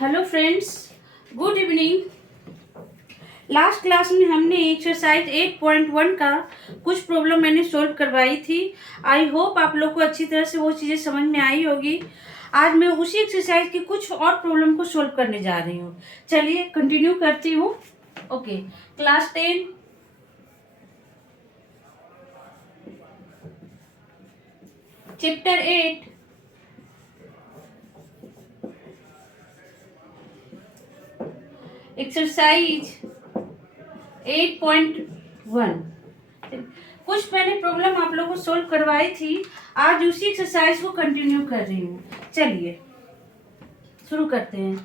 Hello friends, good evening. Last class में हमने exercise 8.1 का कुछ प्रॉब्लम मैंने सॉल्व करवाई थी। आई होप आप लोग को अच्छी तरह से वो चीज़ें समझ में आई होगी। आज मैं उसी एक्सरसाइज के कुछ और प्रॉब्लम को सॉल्व करने जा रही हूँ। चलिए कंटिन्यू करती हूँ। ओके, क्लास 10 चैप्टर 8 एक्सरसाइज 8.1 कुछ मैंने प्रॉब्लम आप लोगों को सोल्व करवाई थी। आज उसी एक्सरसाइज को कंटिन्यू कर रही हूँ। चलिए शुरू करते हैं।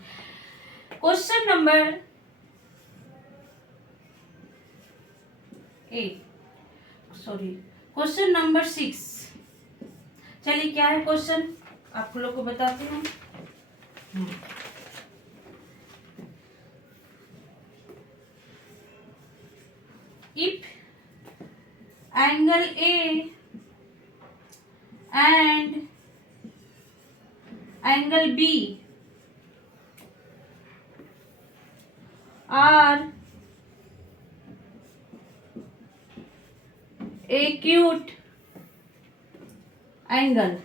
Question number 6। चलिए क्या है क्वेश्चन, आप लोग को बताती हूँ। If angle A and angle B are acute angle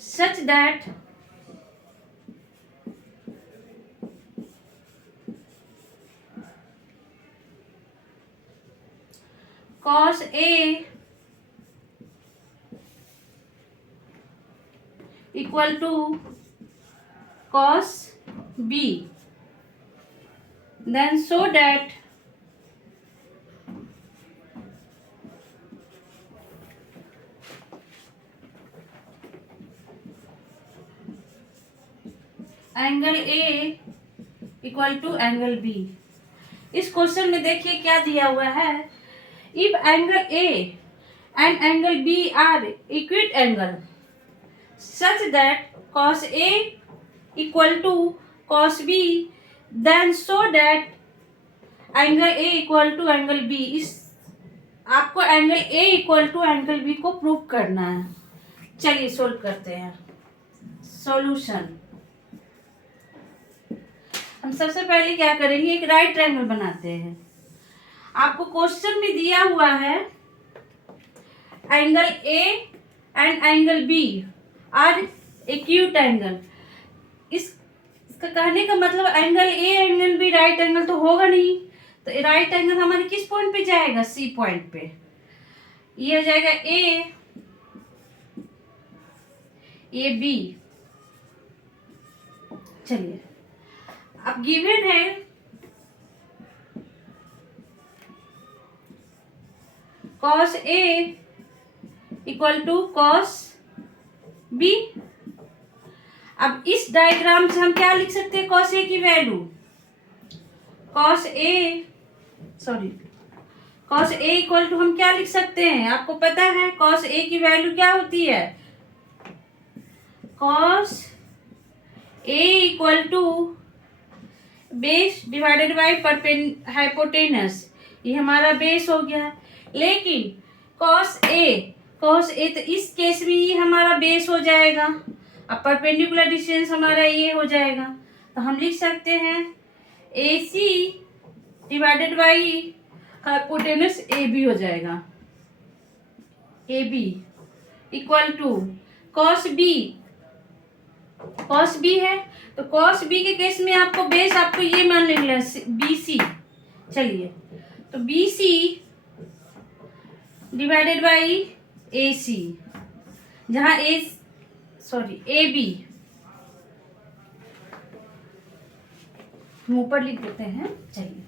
such that cos A equal to cos B, then so that angle A equal to angle B। इस क्वेश्चन में देखिए क्या दिया हुआ है। If angle A and angle B are acute angle such that cos A equal to cos B, then so that angle A equal to angle B। इस आपको angle A equal to angle B को prove करना है। चलिए solve करते हैं। Solution, हम सबसे पहले क्या करेंगे, एक राइट ट्रायंगल बनाते हैं। आपको क्वेश्चन में दिया हुआ है angle A and angle B are acute angle. इसका कहने का मतलब angle A angle B right angle तो होगा नहीं, तो राइट एंगल हमारे किस पॉइंट पे जाएगा, C पॉइंट पे। ये हो जाएगा A B। चलिए अब गिवन है cos A equal to cos B। अब इस डायग्राम से हम क्या लिख सकते हैं, cos A की value, cos A equal to हम क्या लिख सकते हैं, आपको पता है cos A की वैल्यू क्या होती है, cos A equal to base divided by hypotenuse. ये हमारा बेस हो गया। लेकिन cos A तो इस केस में ये हमारा बेस हो जाएगा। अब परपेंडिकुलर डिस्टेंस हमारा ये हो जाएगा, तो हम लिख सकते हैं AC divided by hypotenuse AB हो जाएगा। AB equal to cos B है, तो cos B के केस में आपको बेस आपको ये मान लेना BC। चलिए तो BC डिवाइडेड बाई AC, जहाँ AB हम ऊपर लिख देते हैं। चलिए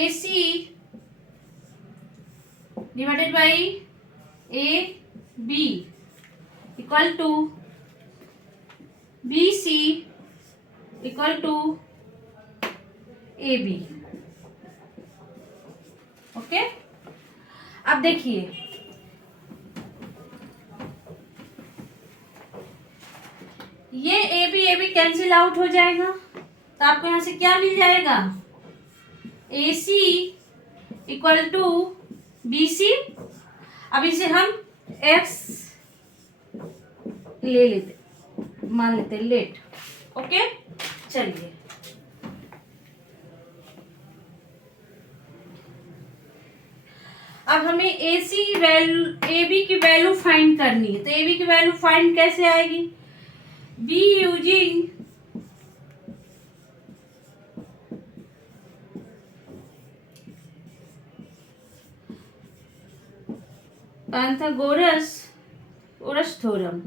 AC divided by AB equal to BC equal to AB। Okay, अब देखिए ये AB कैंसिल आउट हो जाएगा, तो आपको यहां से क्या मिल जाएगा, AC इक्वल टू BC। अब इसे हम x ले लेते, मान लेते लेट। ओके, चलिए अब हमें AC वैल्यू, AB की वैल्यू फाइंड करनी है। तो AB की वैल्यू फाइंड कैसे आएगी? B using Pythagoras theorem.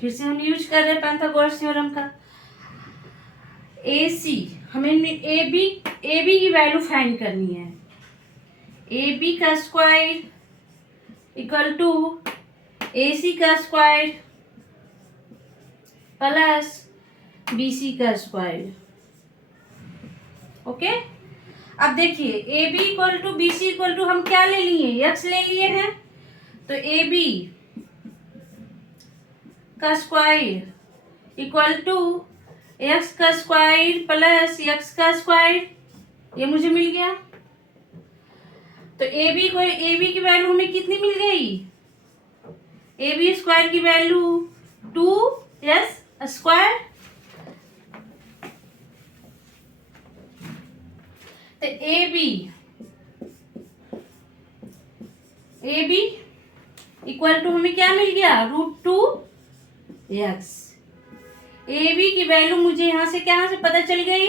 फिर से हम यूज कर रहे हैं पाइथागोरस थ्योरम का। AC हमें AB की वैल्यू फाइंड करनी है। AB का स्क्वायर इक्वल टू AC का स्क्वायर प्लस BC का स्क्वायर। ओके, अब देखिए AB equal to BC equal to हम क्या ले लिए? x ले लिए हैं। तो AB का स्क्वायर इक्वल टू x का स्क्वायर प्लस x का स्क्वायर, ये मुझे मिल गया। तो AB की वैल्यू हमें कितनी मिल गई? AB स्क्वायर की वैल्यू 2s स्क्वायर। तो AB इक्वल टू हमें क्या मिल गया? √2x। AB की वैल्यू मुझे यहां से क्या से पता चल गई।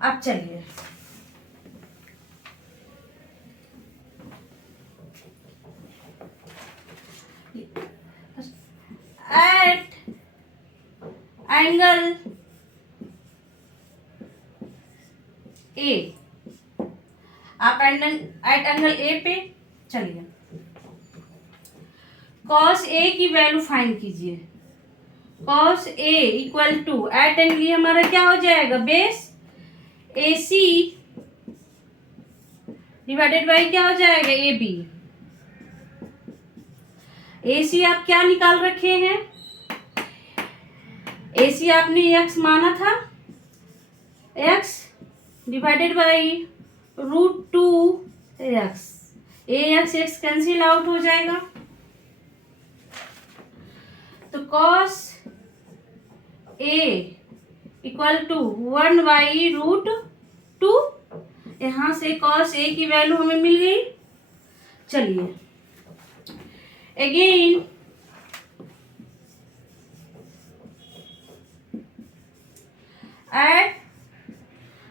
अब चलिए एट एंगल A, आप एट एंगल A पे चलिए cos A की वैल्यू फाइंड कीजिए। cos A equal to at angle ये हमारा क्या हो जाएगा? बेस AC डिवाइडेड बाई क्या हो जाएगा? AB। AC आप क्या निकाल रखे हैं? AC आपने x माना था, x divided by √2x। x cancel out हो जाएगा। तो cos A इक्वल टू 1/√2। यहां से cos A की वैल्यू हमें मिल गई। चलिए अगेन एट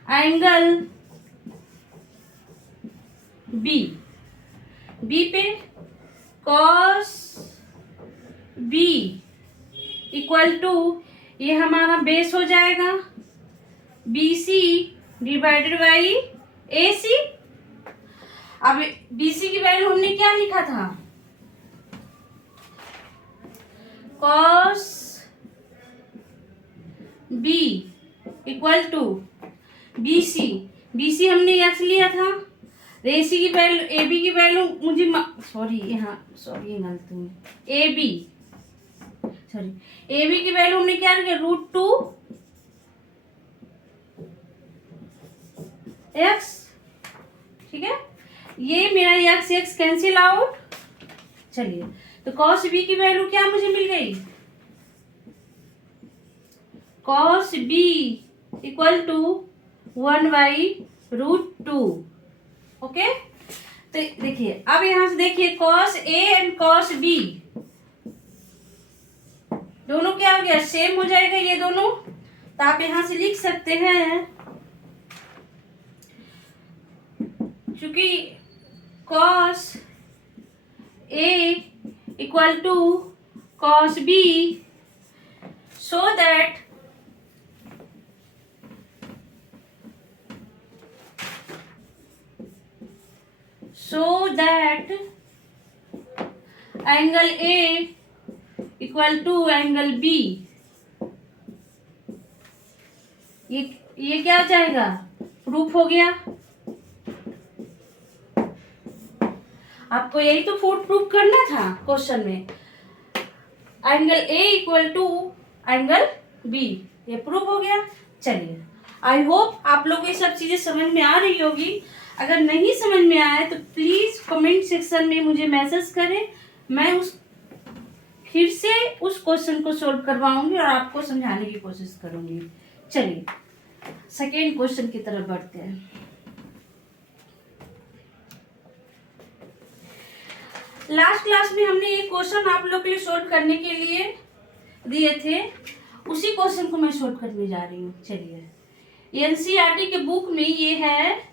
एंगल B पे cos B इक्वल टू ये हमारा बेस हो जाएगा BC डिवाइडेड बाई AC। अब BC की वैल्यू हमने क्या लिखा था? cos B equal to BC हमने x लिया था। AC की वैल्यू, AB की वैल्यू मुझे सॉरी ये गलत हुई। AB की वैल्यू हमने क्या रखी? √2x। ठीक है, ये मेरा x कैंसिल आउट। चलिए तो cos B की वैल्यू क्या मुझे मिल गई? cos B equal to 1/√2। Okay, तो देखिए अब यहां से देखिए cos A and cos B दोनों क्या हो गया? सेम हो जाएगा ये दोनों। तो आप यहां से लिख सकते हैं, क्योंकि cos A equal to cos B, so that angle A equal to angle B। ये क्या हो जाएगा? प्रूफ हो गया। आपको यही तो प्रूफ करना था क्वेश्चन में। Angle A equal to angle B, ये प्रूफ हो गया। चलिए आई होप आप लोग ये सब चीज़ें समझ में आ रही होगी। अगर नहीं समझ में आया तो प्लीज़ कमेंट सेक्शन में मुझे मैसेज करें, मैं फिर से उस क्वेश्चन को सोल्व करवाऊंगी और आपको समझाने की कोशिश करूंगी। चलिए सेकेंड क्वेश्चन की तरफ बढ़ते हैं। लास्ट क्लास में हमने ये क्वेश्चन आप लोग के लिए सोल्व करने के लिए दिए थे, उसी क्वेश्चन को मैं सोल्व करने जा रही हूँ। चलिए एनसीईआरटी के बुक में ये है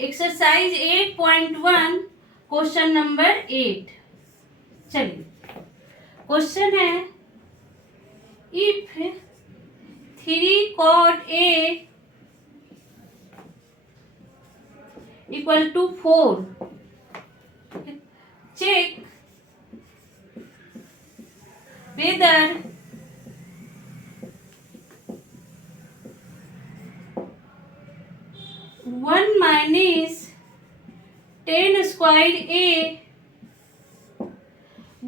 एक्सरसाइज 8.1 क्वेश्चन नंबर 8। चलिए क्वेश्चन है if 3 cot A equal to 4, check whether 1 minus 10 squared A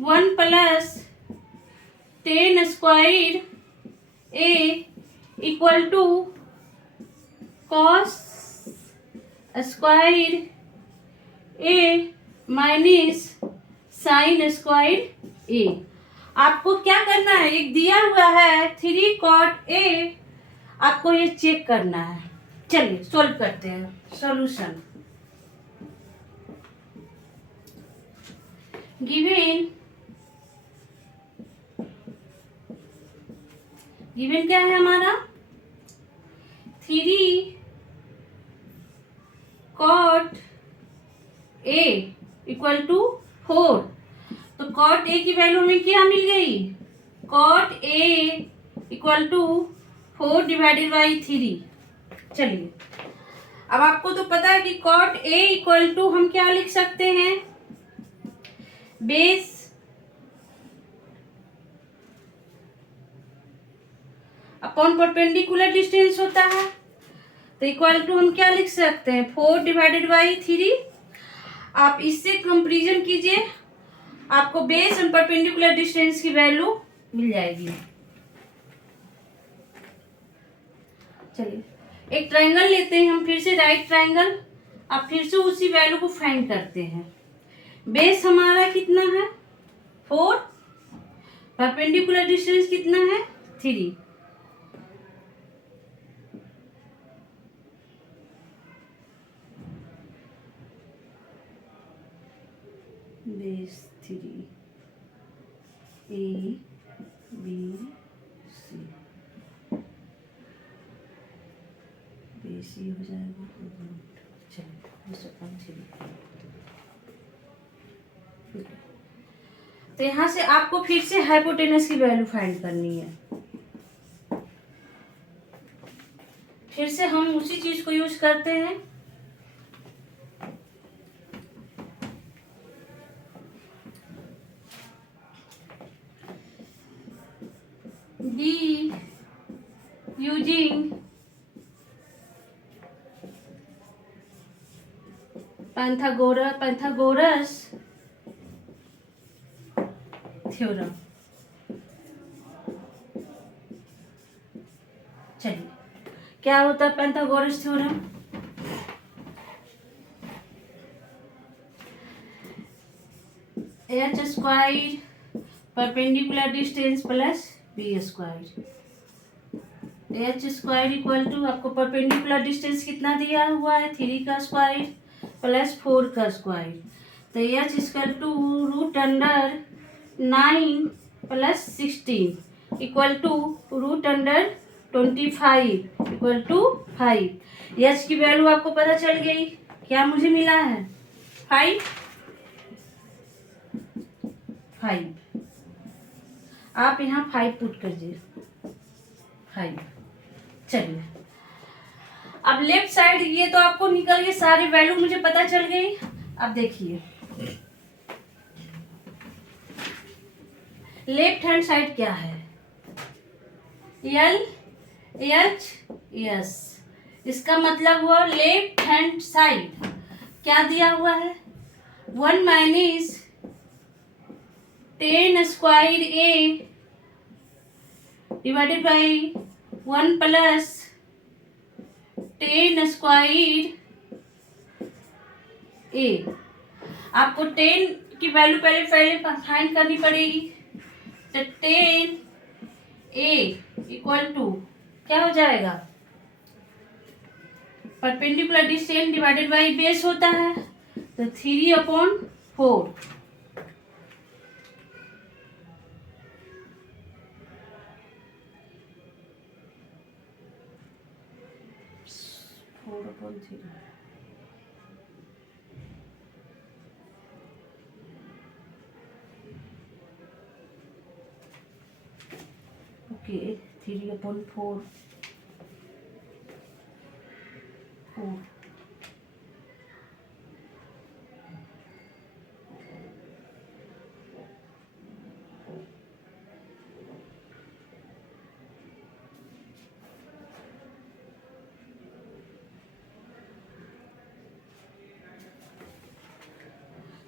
1 plus 10 squared A equal to cos squared A minus sine square A. आपको क्या करना है, एक दिया हुआ है 3 cot A, आपको ये चेक करना है। चलिए सॉल्व करते हैं। सॉल्यूशन गिवन क्या है हमारा 3 cot A इक्वल टू 4। तो cot A की वैल्यू में क्या मिल गई, cot A equal to 4 divided by 3। चलिए अब आपको तो पता है कि cot A इक्वल टू हम क्या लिख सकते हैं, बेस अपॉन परपेंडिकुलर डिस्टेंस होता है। तो इक्वल टू हम क्या लिख सकते हैं 4 डिवाइडेड बाई 3। आप इससे कंपैरिजन कीजिए, आपको बेस और परपेंडिकुलर डिस्टेंस की वैल्यू मिल जाएगी। चलिए एक ट्रायंगल लेते हैं हम, फिर से राइट ट्रायंगल। अब फिर से उसी वैल्यू को फाइंड करते हैं। बेस हमारा कितना है 4, परपेंडिकुलर डिस्टेंस कितना है 3। Base 3 A B C, base ये हो जाएगा। तो यहाँ से आपको फिर से हाइपोटेनस की वैल्यू फाइंड करनी है। फिर से हम उसी चीज को यूज करते हैं। B using Pythagoras theorem. चलिए क्या होता है Pythagoras theorem, H square perpendicular distance plus B square. H square equal to आपको परपेंडिकुलर डिस्टेंस कितना दिया हुआ है 3 का स्क्वायर प्लस 4 का स्क्वायर। तो H equal to root under 9 plus 16 equal to root under 25 equal to 5। H की value आपको पता चल गई, क्या मुझे मिला है 5। आप यहाँ 5 पुट कर दीजिए 5। चलिए अब लेफ्ट साइड ये तो आपको निकल गए, सारी वैल्यू मुझे पता चल गई। अब देखिए लेफ्ट हैंड साइड क्या है, एल एच एस। इसका मतलब हुआ लेफ्ट हैंड साइड क्या दिया हुआ है 1 minus 10 square A divided by 1 plus 10 square A. आपको 10 की वैल्यू पहले फाइंड करनी पड़ेगी। तो 10 ए इक्वल टू क्या हो जाएगा, perpendicular distance divided by base होता है, तो 3/4। ओके, 3/4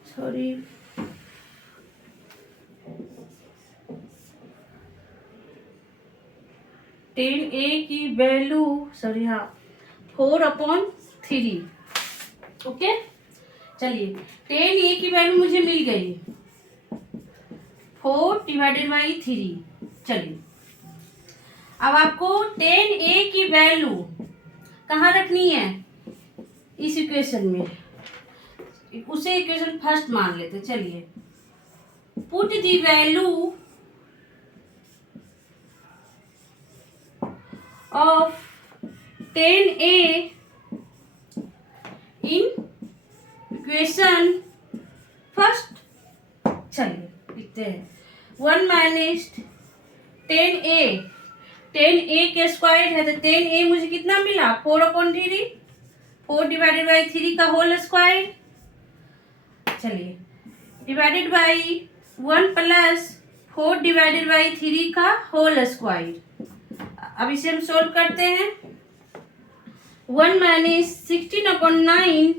सॉरी, टेन ए की वैल्यू, सॉरी हाँ, 4/3। ओके, चलिए 10 ए की वैल्यू मुझे मिल गई, 4/3। चलिए अब आपको 10 ए की वैल्यू कहाँ रखनी है, इस इक्वेशन में। उसे इक्वेशन फर्स्ट मान लेते। चलिए, put the value of 10a in equation first. चलिए लिखते हैं 1 माइनस 10a, 10a के स्क्वायर है, तो 10a मुझे कितना मिला, 4/3, 4/3 का होल स्क्वायर। चलिए, डिवाइडेड बाई 1 प्लस 4/3 का होल स्क्वायर। अब इसे हम सोल्व करते हैं। 1 minus 16/9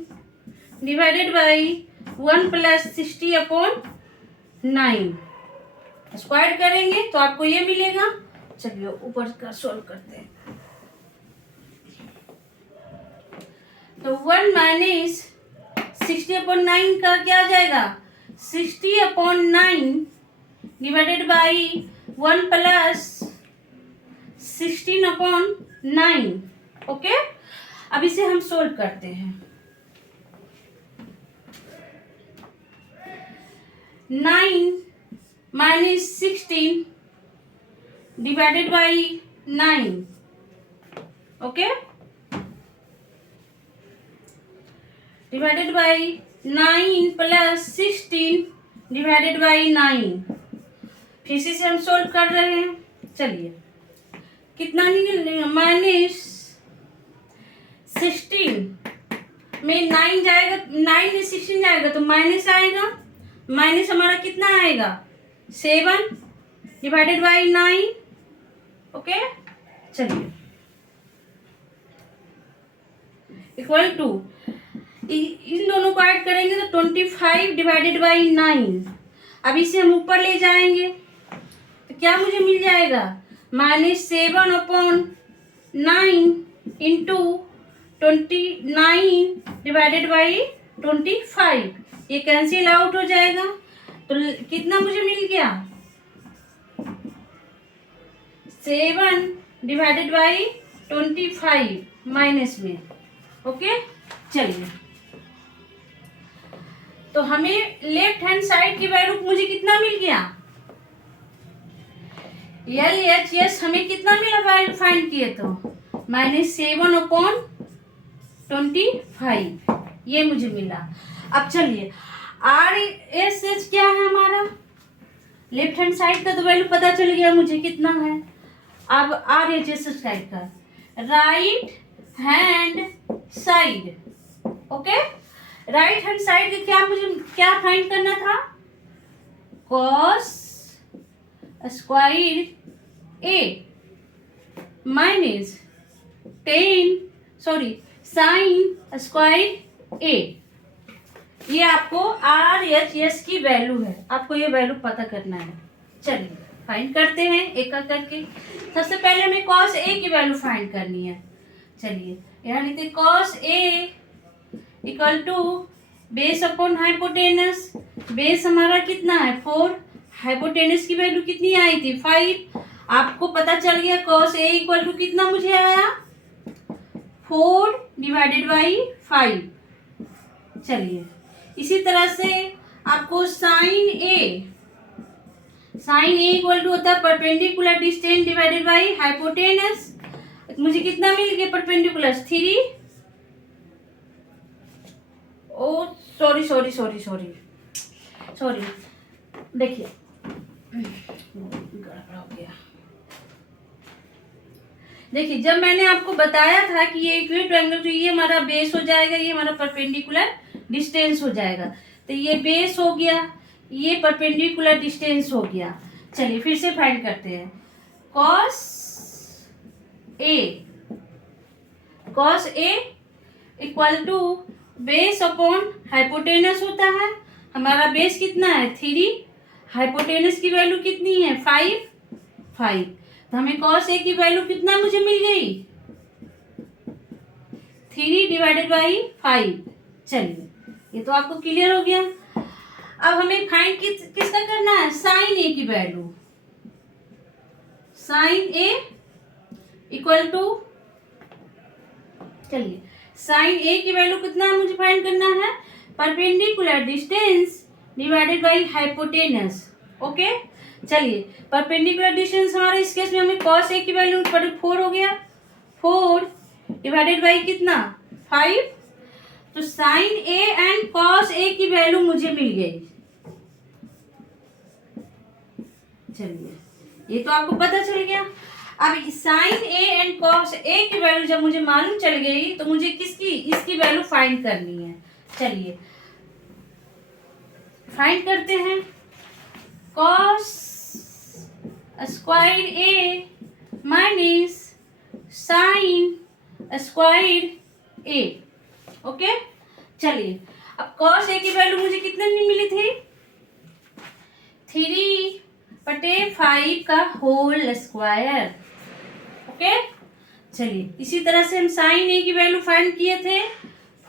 divided by 1 plus 60/9 square करेंगे तो आपको ये मिलेगा। चलिए ऊपर का सोल्व करते हैं। तो 1 माइनस 60/9 का क्या आ जाएगा, 60/9 डिवाइडेड बाई 1 प्लस 16/9। ओके, अब इसे हम सोल्व करते हैं। 9 minus 16 divided by 9। Okay, divided by 9 plus 16 divided by 9। फिर से हम सोल्व कर रहे हैं। चलिए, कितना निकलेगा, माइनस 16 में 9 जाएगा, 9 में 16 जाएगा तो माइनस आएगा। माइनस हमारा कितना आएगा, 7 डिवाइडेड बाई 9। ओके, चलिए इक्वल टू, इन दोनों को ऐड करेंगे तो 25 डिवाइडेड बाई 9। अब इसे हम ऊपर ले जाएंगे तो क्या मुझे मिल जाएगा, -7/9 इंटू 29 डिवाइडेड बाई 25। ये कैंसिल आउट हो जाएगा तो कितना मुझे मिल गया, 7 डिवाइडेड बाई 25 माइनस में। ओके, चलिए तो हमें लेफ्ट हैंड साइड की वैल्यू मुझे कितना मिल गया, LHS हमें कितना मिला फाइंड किए तो, -7/25 ये मुझे मिला। अब चलिए RSH क्या है हमारा, लेफ्ट हैंड साइड का तो वैल्यू पता चल गया मुझे कितना है। अब RHS साइड का, right hand side. Okay, right hand side का क्या मुझे क्या फाइंड करना था, cos square A minus 10 sine square A। ये आपको RHS की वैल्यू है, आपको ये वैल्यू पता करना है। चलिए फाइंड करते हैं एक एक करके। सबसे पहले हमें cos A की वैल्यू फाइंड करनी है। चलिए यहाँ लिखते cos A equal to base upon hypotenuse. Base हमारा कितना है 4, हाइपोटेनस की वैल्यू कितनी आई थी 5। आपको पता चल गया कॉस ए इक्वल टू कितना मुझे आया 4 डिवाइडेड बाई 5। चलिए इसी तरह से आपको साइन ए इक्वल टू होता है perpendicular distance divided by hypotenuse. मुझे कितना मिल गया परपेंडिकुलर 3। ओ सॉरी देखिए गड़बड़ हो गया। देखिए जब मैंने आपको बताया था कि ये इक्वल ट्रायंगल, तो ये हमारा बेस हो जाएगा, ये हमारा परपेंडिकुलर डिस्टेंस हो जाएगा। तो ये बेस हो गया, ये परपेंडिकुलर डिस्टेंस हो गया। चलिए फिर से फाइंड करते हैं। Cos A equal to base upon hypotenuse होता है। हमारा बेस कितना है 3, हाइपोटेनस की वैल्यू कितनी है 5। तो हमें कॉस ए की वैल्यू कितना मुझे मिल गई 3 डिवाइडेड बाई 5। चलिए ये तो आपको क्लियर हो गया। अब हमें फाइंड किसका करना है साइन ए की value. Sine A equal to, चलिए साइन ए की वैल्यू कितना मुझे फाइंड करना है perpendicular distance divided by hypotenuse. Okay चलिए परपेंडिकुलर डिस्टेंस हमारे इस केस में हमें कॉस ए की वैल्यू 4 हो गया, 4 डिवाइडेड बाई कितना 5। तो sign A and cos A की वैल्यू मुझे मिल गई। चलिए ये तो आपको पता चल गया। अब sign A and cos A की वैल्यू जब मुझे मालूम चल गई तो मुझे इसकी वैल्यू फाइंड करनी है। चलिए फाइंड करते हैं। कॉस स्क्वायर ए माइनस साइन स्क्वायर ए। ओके चलिए अब कॉस ए की वैल्यू मुझे कितने मिली थी 3/5 का होल स्क्वायर। ओके चलिए इसी तरह से हम साइन ए की वैल्यू फाइंड किए थे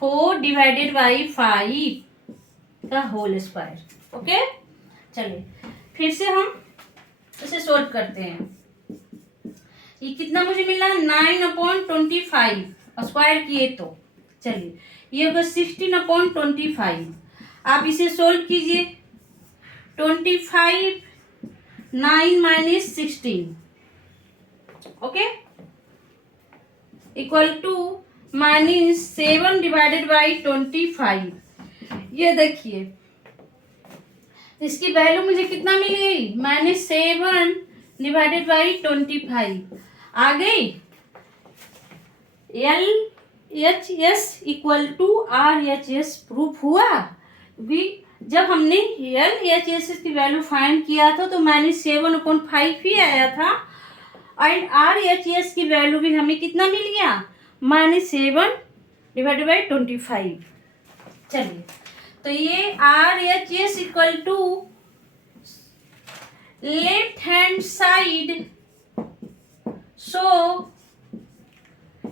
4 डिवाइडेड बाई 5 का होल स्क्वायर। ओके चलिए फिर से हम इसे सोल्व करते हैं। ये कितना मुझे मिला 9/25 स्क्वायर किए तो चलिए ये होगा 16/25। आप इसे सोल्व कीजिए। 25 9 minus 16 okay equal to -7 divided by 25। ये देखिए इसकी वैल्यू मुझे कितना मिल गई -7 डिवाइडेड बाई 25 आ गई। LHS equal to RHS proof हुआ। जब हमने LHS की वैल्यू फाइंड किया था तो -7/5 ही आया था एंड RHS की वैल्यू भी हमें कितना मिल गया -7 डिवाइडेड बाई 25। चलिए तो ये RHS equal to left hand side so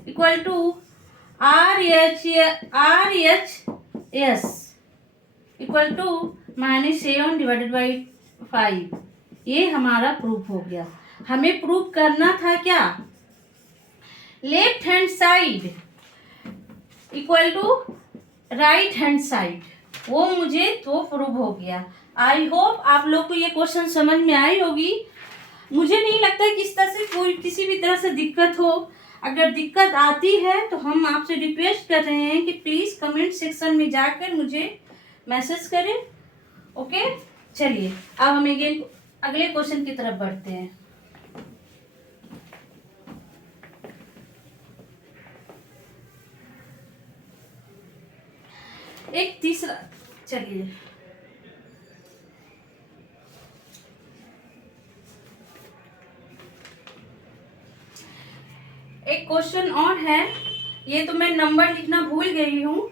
equal to RHS equal to -7 divided by 5। ये हमारा प्रूफ हो गया। हमें प्रूफ करना था क्या left hand side equal to right hand side. वो मुझे तो प्रूव हो गया। आई होप आप लोग को ये क्वेश्चन समझ में आई होगी। मुझे नहीं लगता किस तरह से कोई किसी भी तरह से दिक्कत हो। अगर दिक्कत आती है तो हम आपसे रिक्वेस्ट कर रहे हैं कि प्लीज़ कमेंट सेक्शन में जाकर मुझे मैसेज करें। ओके चलिए अब हम अगले क्वेश्चन की तरफ बढ़ते हैं। एक तीसरा, चलिए एक क्वेश्चन और है। ये तो मैं नंबर लिखना भूल गई हूँ,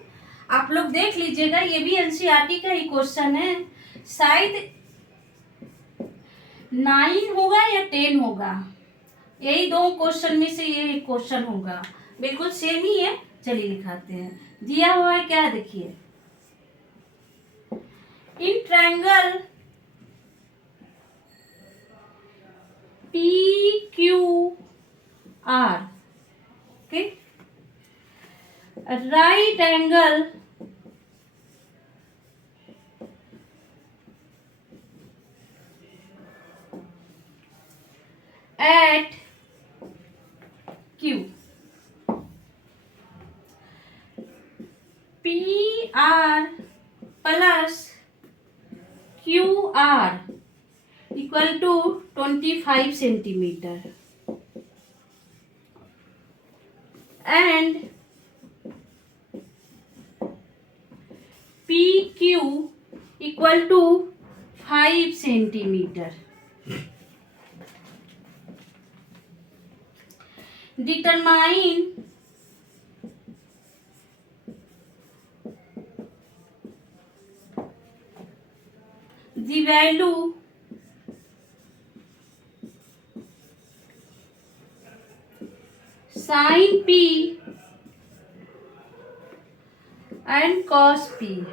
आप लोग देख लीजिएगा। ये भी एनसीईआरटी का ही क्वेश्चन है। शायद 9 होगा या 10 होगा, यही दो क्वेश्चन में से ये क्वेश्चन होगा। बिल्कुल सेम ही है, चलिए दिखाते हैं। दिया हुआ है क्या, देखिए, in triangle P Q R, okay, right angle at Q, PR plus QR equal to 25 centimeter and PQ equal to 5 centimeter. Determine the value sin P and cos P।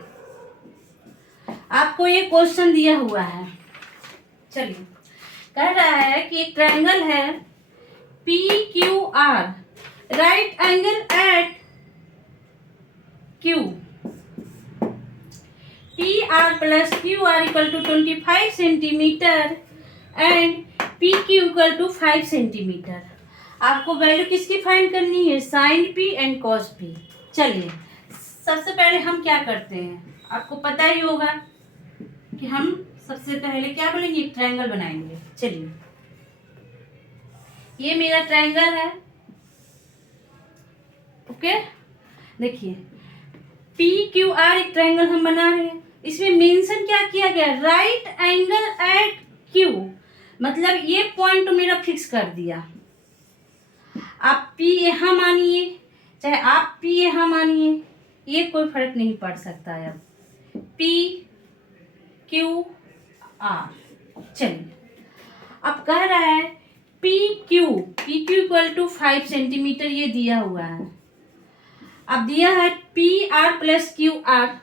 आपको ये क्वेश्चन दिया हुआ है, चलिए, कह रहा है कि एक ट्रायंगल है P Q R, right angle at Q, P R plus Q R equal to 25 centimetre and P Q equal to 5 centimetre. आपको वैल्यू किसकी फाइंड करनी है, sine P and cos P. चलिए, सबसे पहले हम क्या करते हैं, आपको पता ही होगा कि हम सबसे पहले क्या बोलेंगे, एक ट्रायंगल बनाएंगे। चलिए, ये मेरा ट्रायंगल है, ओके, देखिए पी क्यू आर एक ट्रायंगल हम बना रहे हैं। इसमें मेंशन क्या किया गया, राइट एंगल एट क्यू, मतलब ये पॉइंट तो मेरा फिक्स कर दिया। आप पी यहाँ मानिए चाहे आप पी यहाँ मानिए, ये कोई फर्क नहीं पड़ सकता है। अब पी क्यू आर, चलिए, अब कह रहा है P Q equal to 5 centimetre, ये दिया हुआ है। अब दिया है P R plus Q R,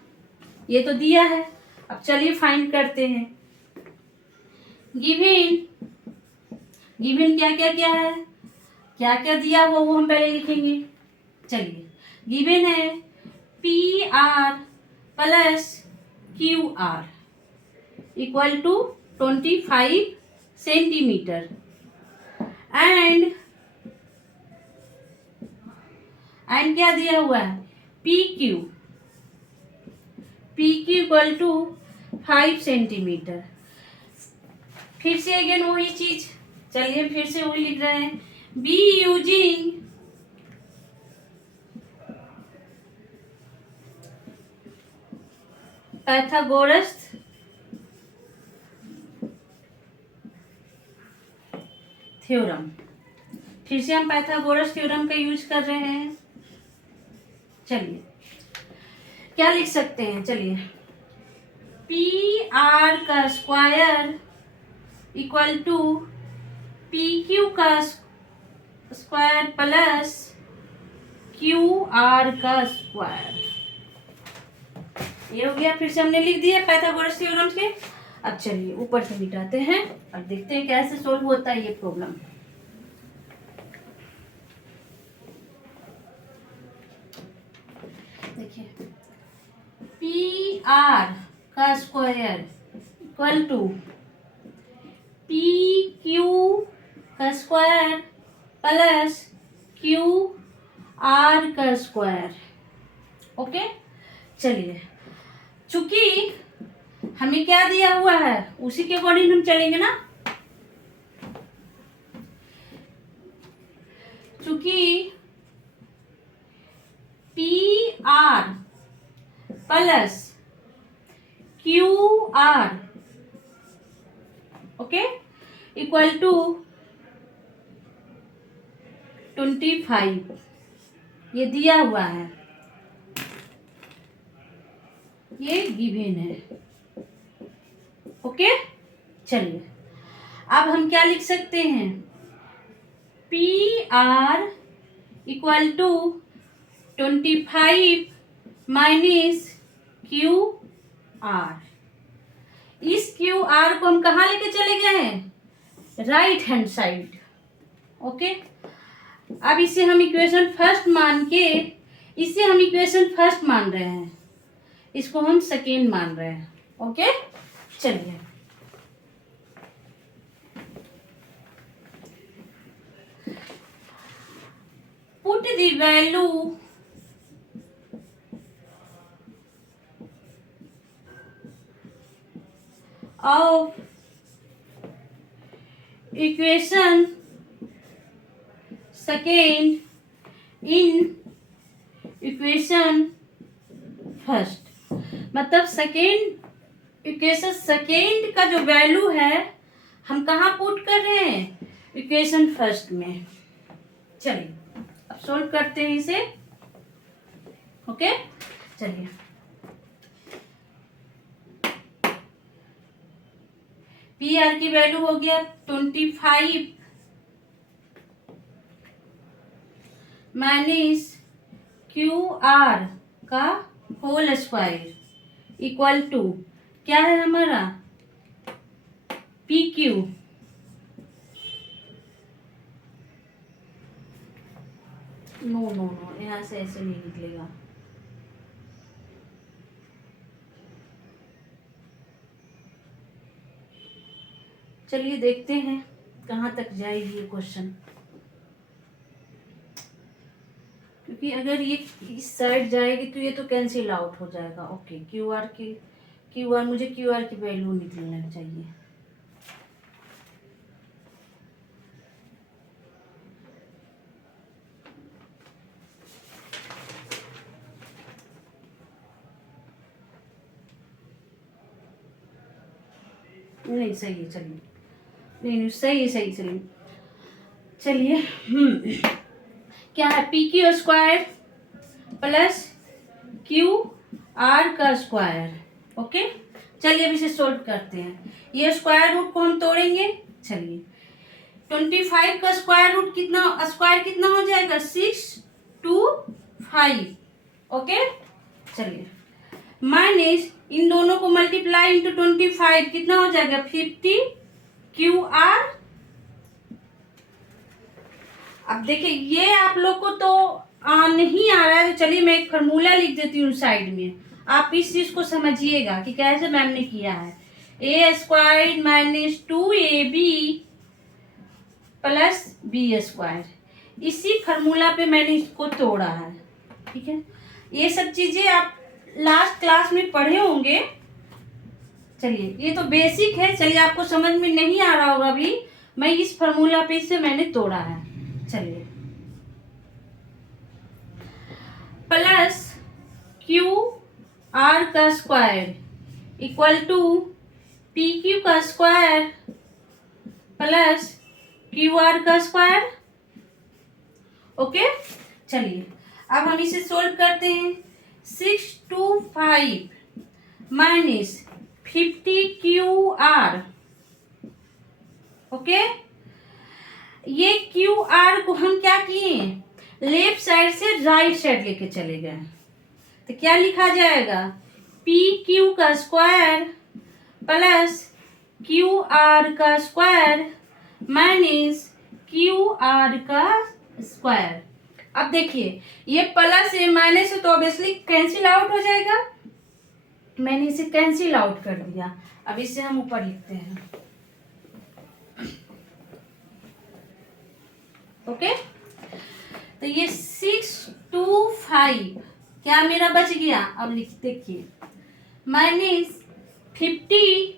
ये तो दिया है। अब चलिए फाइंड करते हैं। गिवन क्या क्या क्या है, क्या क्या दिया हुआ वो हम पहले लिखेंगे। चलिए, गिवन है P R plus Q R equal to 25 centimetre and क्या दिया हुआ है, P Q equal to 5 centimetre. फिर से अगेन वही चीज, चलिए फिर से वही लिख रहे हैं, बी यूजिंग पैथागोरस थ्योरम। फिर से हम पैथागोरस थ्योरम का यूज कर रहे हैं। चलिए, क्या लिख सकते हैं, चलिए, पी आर का square equal to P Q का स्क्वायर प्लस क्यू आर का स्क्वायर, ये हो गया। फिर से हमने लिख दिया पाइथागोरस थ्योरम के। अब चलिए ऊपर से मिटाते हैं और देखते हैं कैसे सोल्व होता है ये प्रॉब्लम। देखिए, पी आर का square equal to P Q का स्क्वायर प्लस क्यू आर का स्क्वायर, ओके। चलिए, चूंकि हमें क्या दिया हुआ है उसी के अकॉर्डिंग हम चलेंगे ना। चूंकि P R plus Q R, okay, equal to 25, ये दिया हुआ है, ये गिवन है, ओके। चलिए, अब हम क्या लिख सकते हैं, P R equal to 25 minus Q R. इस क्यू आर को हम कहाँ लेके चले गए हैं? Right hand side. ओके, अब इसे हम इक्वेशन फर्स्ट मान के, इसे हम इक्वेशन फर्स्ट मान रहे हैं, इसको हम सेकेंड मान रहे हैं। ओके, चलिए put the value of equation second in equation first। मतलब सेकेंड इक्वेशन सेकेंड का जो वैल्यू है हम कहाँ पुट कर रहे हैं? इक्वेशन फर्स्ट में। चलिए अब सोल्व करते हैं इसे। ओके, चलिए पी आर की वैल्यू हो गया 25 माइनस क्यू आर का होल स्क्वायर इक्वल टू क्या है हमारा? P Q. No no no, यहाँ से ऐसे नहीं निकलेगा। चलिए देखते हैं कहाँ तक जाएगी ये क्वेश्चन, क्योंकि अगर ये इस साइड जाएगी तो ये तो कैंसिल आउट हो जाएगा। ओके, मुझे क्यू आर की वैल्यू निकलना चाहिए। नहीं सही है, चलिए नहीं सही चलिए चलिए क्या है? P Q square plus Q R का स्क्वायर। ओके, चलिए अब इसे सोल्व करते हैं। ये स्क्वायर रूट को हम तोड़ेंगे। चलिए 25 का स्क्वायर रूट कितना हो जाएगा? 625। ओके, चलिए माइनस इन दोनों को मल्टीप्लाई इंटू 25 कितना हो जाएगा? 50 क्यू आर। अब देखिए ये आप लोग को तो नहीं आ रहा है, तो चलिए मैं एक फार्मूला लिख देती हूँ साइड में, आप इस चीज को समझिएगा कि कैसे मैम ने किया है। A square minus 2ab plus B square, इसी फार्मूला पे मैंने इसको तोड़ा है। ठीक है, ये सब चीजें आप लास्ट क्लास में पढ़े होंगे। चलिए ये तो बेसिक है, चलिए आपको समझ में नहीं आ रहा होगा अभी, मैं इस फार्मूला पे से मैंने तोड़ा है। चलिए प्लस क्यू आर का square equal to P Q का स्क्वायर प्लस क्यू आर का स्क्वायर। ओके, चलिए अब हम इसे सोल्व करते हैं। 625 माइनस 50 क्यू आर। ओके, ये क्यू आर को हम क्या किए? लेफ्ट साइड से राइट साइड लेके चले गए, तो क्या लिखा जाएगा? पी क्यू का स्क्वायर प्लस क्यू आर का स्क्वायर माइनस क्यू आर का स्क्वायर। अब देखिए ये प्लस है माइनस है तो ऑब्वियसली कैंसिल आउट हो जाएगा, मैंने इसे कैंसिल आउट कर दिया। अब इसे हम ऊपर लिखते हैं। ओके, तो ये 625 क्या मेरा बच गया? अब लिख देखिए minus 50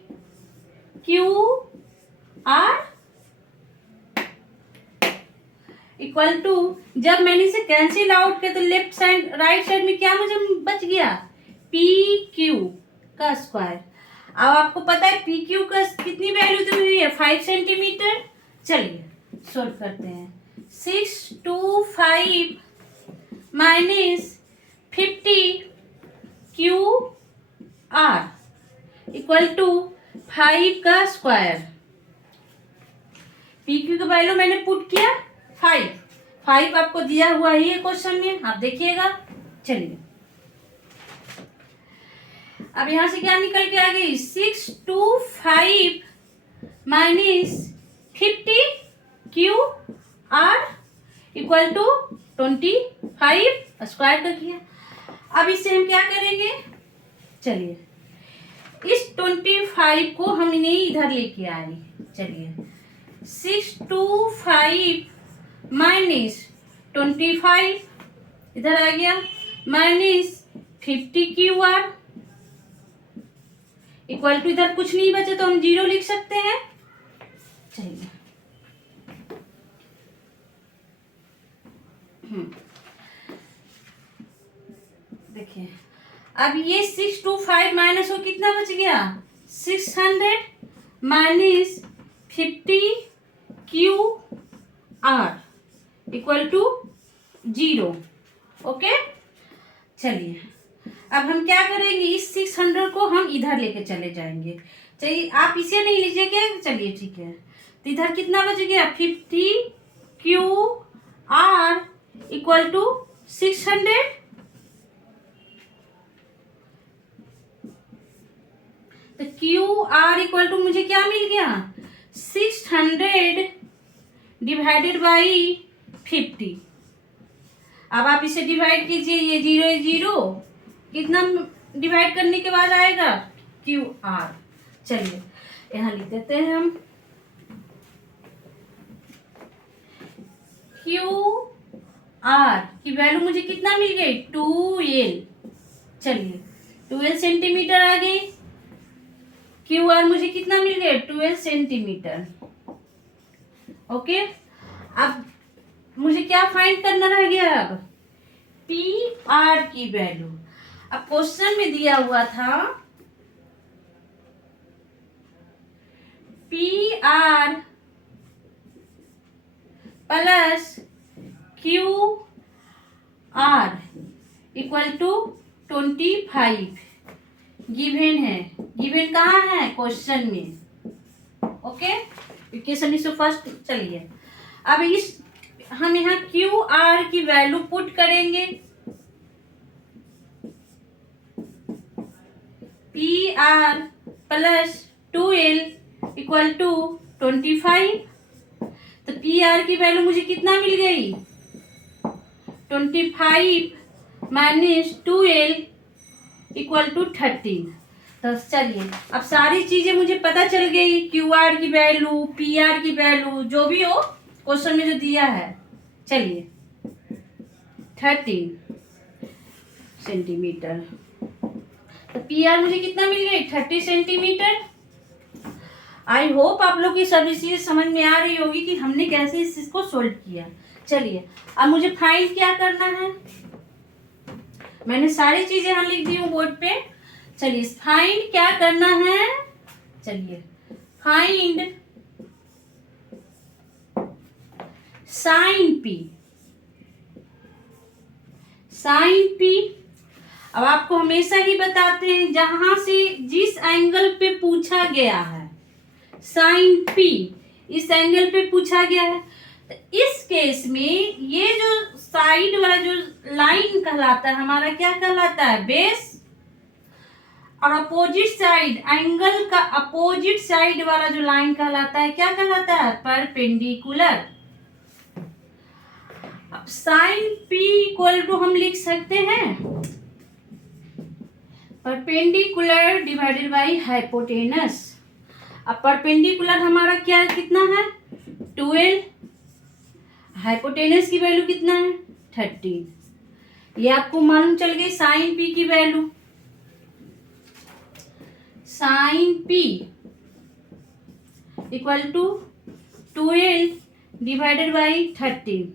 Q R equal to, जब मैंने इसे कैंसिल आउट किया तो लेफ्ट साइड राइट साइड में क्या मुझे बच गया? पी क्यू का स्क्वायर। अब आपको पता है पी क्यू का कितनी वैल्यू दी हुई है? 5 सेंटीमीटर। चलिए सोल्व करते हैं। 625 minus 50 Q R equal to 5 का स्क्वायर। पी क्यू का वैल्यू मैंने पुट किया 5 5 आपको दिया हुआ ही है क्वेश्चन में, आप देखिएगा। चलिए अब यहां से क्या निकल के आ गई, 6 2 5 minus 50 Q R equal to 25 square कर दिया। अब इससे हम क्या करेंगे, चलिए इस 25 को हमने इधर लेके आए। चलिए 6 2 5 माइनस 25 इधर आ गया, minus 50 Q R equal to, इधर कुछ नहीं बचे तो हम 0 लिख सकते हैं। चलिए देखिए अब ये 6 2 5 माइनस हो कितना बच गया, 600 minus 50 Q R equal to 0। Okay चलिए अब हम क्या करेंगे, इस 600 को हम इधर लेके चले जाएंगे। चलिए आप इसे नहीं लीजिएगा, चलिए ठीक है। तो इधर कितना बच गया, 50 क्यू आर इक्वल टू 600। तो क्यू आर इक्वल टू मुझे क्या मिल गया, 600 डिवाइडेड बाई 50। अब आप इसे डिवाइड कीजिए, ये 0 0 कितना डिवाइड करने के बाद आएगा, क्यू आर। चलिए यहां लिख देते हैं हम, क्यू आर की वैल्यू मुझे कितना मिल गई, 2L। चलिए 12 सेंटीमीटर आ गई, क्यू आर मुझे कितना मिल गया, 12 सेंटीमीटर। ओके अब मुझे क्या फाइंड करना रह गया, अब पी आर की वैल्यू। अब क्वेश्चन में दिया हुआ था P R plus Q R equal to 25 given है। गिवन कहाँ है, क्वेश्चन में। Okay equation 101। चलिए अब इस हम यहाँ क्यू आर की वैल्यू पुट करेंगे, P R plus 2L equal to 25। तो पी आर की वैल्यू मुझे कितना मिल गई, 25 माइनस 2L इक्वल टू 13। तो चलिए अब सारी चीजें मुझे पता चल गई, क्यू आर की वैल्यू, पी आर की वैल्यू, जो भी हो क्वेश्चन में जो दिया है। चलिए 13 सेंटीमीटर, तो पी आर मुझे कितना मिल गई, 30 सेंटीमीटर। आई होप आप लोग की सभी चीजें समझ में आ रही होगी कि हमने कैसे इस चीज को सोल्व किया। चलिए अब मुझे फाइंड क्या करना है, मैंने सारी चीजें यहाँ लिख दी हूँ बोर्ड पे। चलिए फाइंड क्या करना है, चलिए find sine P. Sine P अब आपको हमेशा ही बताते हैं, जहां से जिस एंगल पे पूछा गया है साइन पी, इस एंगल पे पूछा गया है। तो इस केस में ये जो साइड वाला जो लाइन कहलाता है हमारा, क्या कहलाता है, बेस। और अपोजिट साइड, एंगल का अपोजिट साइड वाला जो लाइन कहलाता है, क्या कहलाता है, परपेंडिकुलर। अब साइन पी इक्वल टू हम लिख सकते हैं परपेंडिकुलर डिवाइडेड बाई हाइपोटेनस। अब परपेंडिकुलर हमारा क्या कितना है, 12। हाइपोटेनस की वैल्यू कितना है, 13। ये आपको मालूम चल गई साइन पी की value. Sine P equal to 12 divided by 13।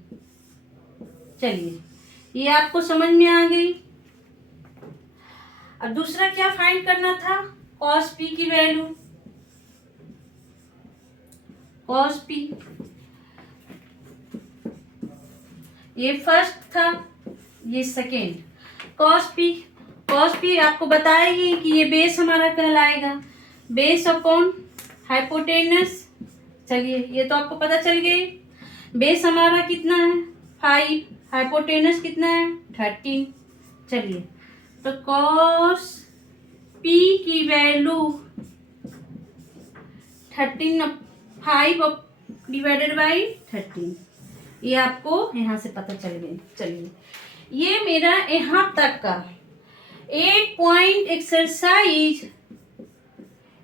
चलिए ये आपको समझ में आ गई। अब दूसरा क्या फाइंड करना था, कॉस पी की वैल्यू। कॉस पी ये फर्स्ट था, ये सेकेंड। कॉस पी आपको बताएगी कि ये बेस हमारा कहलाएगा, बेस अपॉन हाइपोटेनस। चलिए ये तो आपको पता चल गई। बेस हमारा कितना है, 5, हाइपोटेनस कितना है 13। चलिए तो कॉस पी की वैल्यू 13, 5 डिवाइडेड बाई 13, ये आपको यहाँ से पता चल गया। चलिए ये मेरा यहाँ तक का 8 पॉइंट एक्सरसाइज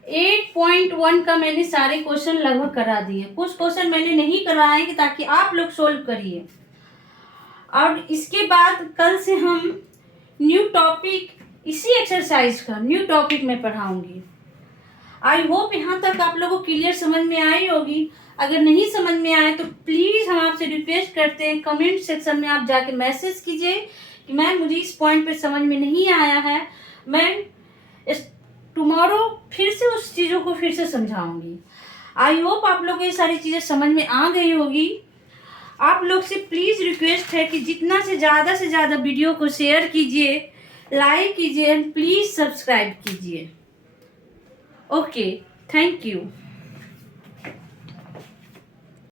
8.1 का मैंने सारे क्वेश्चन लगभग करा दिए। कुछ क्वेश्चन मैंने नहीं कराए कि ताकि आप लोग सोल्व करिए। और इसके बाद कल से हम न्यू टॉपिक, इसी एक्सरसाइज का न्यू टॉपिक में पढ़ाऊंगी। आई होप यहाँ तक आप लोगों को क्लियर समझ में आई होगी। अगर नहीं समझ में आए तो प्लीज़ हम आपसे रिक्वेस्ट करते हैं कमेंट सेक्शन में आप जाके मैसेज कीजिए कि मैम मुझे इस पॉइंट पे समझ में नहीं आया है, मैं टुमारो फिर से उस चीज़ों को फिर से समझाऊंगी। आई होप आप लोग ये सारी चीज़ें समझ में आ गई होगी। आप लोग से प्लीज़ रिक्वेस्ट है कि जितना से ज़्यादा वीडियो को शेयर कीजिए, लाइक कीजिए एंड प्लीज़ सब्सक्राइब कीजिए। Okay, thank you.